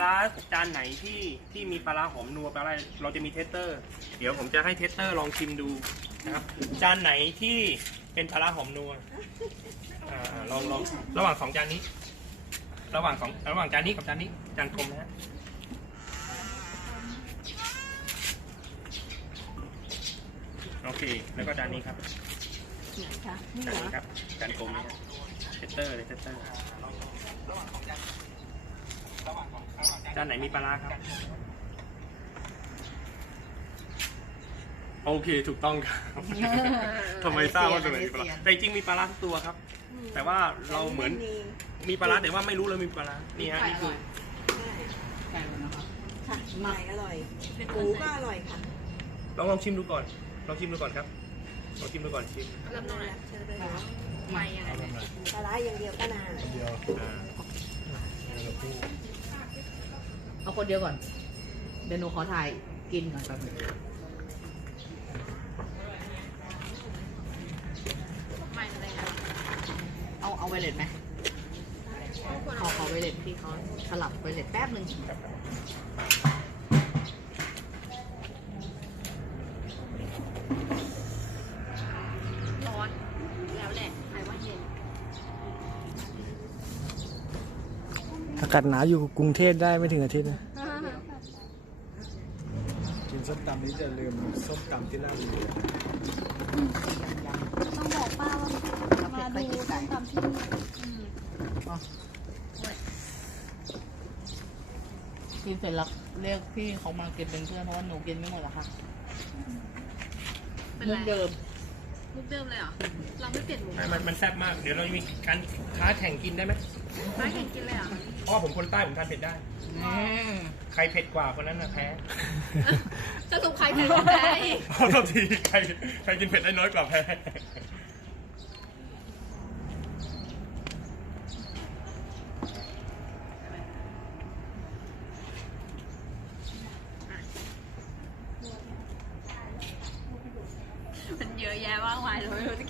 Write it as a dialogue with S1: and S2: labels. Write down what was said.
S1: ร้าจานไหนที่มีปลาร้าหอมนัวปลาร้าเราจะมีเทสเตอร์ เดี๋ยวผมจะให้เทสเตอร์ลองชิมดูนะครับจานไหนที่เป็นปลาร้าหอมนัวลองระหว่าง2จานนี้ ระหว่างจานนี้กับจานนี้จานกลมนะฮะโอเคแล้วก็จานนี้ครับ
S2: ไหนคะนี่
S1: จาน
S2: เหรอ
S1: นี้ครับจานกลมนี่ฮะเทสเตอร์เลยเทสเตอร์จานไหนมีปลาร้าครับโอเคถูกต้องครับทำไมทราบว่าตัวไหนมีปลาร้าแต่จริงมีปลาร้าทุกตัวครับ แต่ว่าเราเหมือนมีปลาร้าแต่ว่าไม่รู้เลยมีปลาร้านี่ฮะนี่คือ
S2: ไก่แล้วนะคะ
S3: ค่ะไก่อร่อยหมูก็อร่อยค่ะ
S1: ลองชิมดูก่อนลองชิมดูก่อนครับลองชิมดูก่อนชิม
S3: เริ่มต้นเชิญเลยค่ะ
S2: ไม่อะไร
S3: ปลาร้าอย่างเดียวก็นาน
S1: อ่า
S2: เอาคนเดียวก่อน เดี๋ยวหนูขอถ่ายกินก่อนแป๊บนึงไม่อะไรนะเอาไวเลตไหมขอไวเลตพี่เขาสลับไวเลตแป๊บนึงร้อนแล้วแหละใครว่าเย็น
S4: อากาศหนาวอยู่กรุงเทพได้ไม่ถึงอาทิตย์นะกินส้มตำนี้จะลืมส้มตำที่ราชบุรี
S5: ต้องบอกป้าว่ามาดูส้มตำที่นี่
S2: กินเสร็จแล้วเรียกพี่เขามากินเป็นเพื่อนเพราะว่าหนูกินไม่หมดแล้วค่ะมุกเดิม
S5: มุกเดิมเลยเหรอ เราไม่เปลี่ยนมุก
S1: มันแซ่บมากเดี๋ยวเราจะมีการท้าแข่งกินได้ไหม
S5: ไม่เห็นกินเลยเหรอ
S1: เพราะว่าผมคนใต้ผมทานเผ็ดได้ ใครเผ็ดกว่าคนนั้นนะแพ้
S5: สรุปใครเป็นคนแพ้อีก
S1: เพราะบางทีใครกินเผ็ดได้น้อยกว่าแพ้
S5: มันเยอะแยะมากมายเราไม่รู้จะ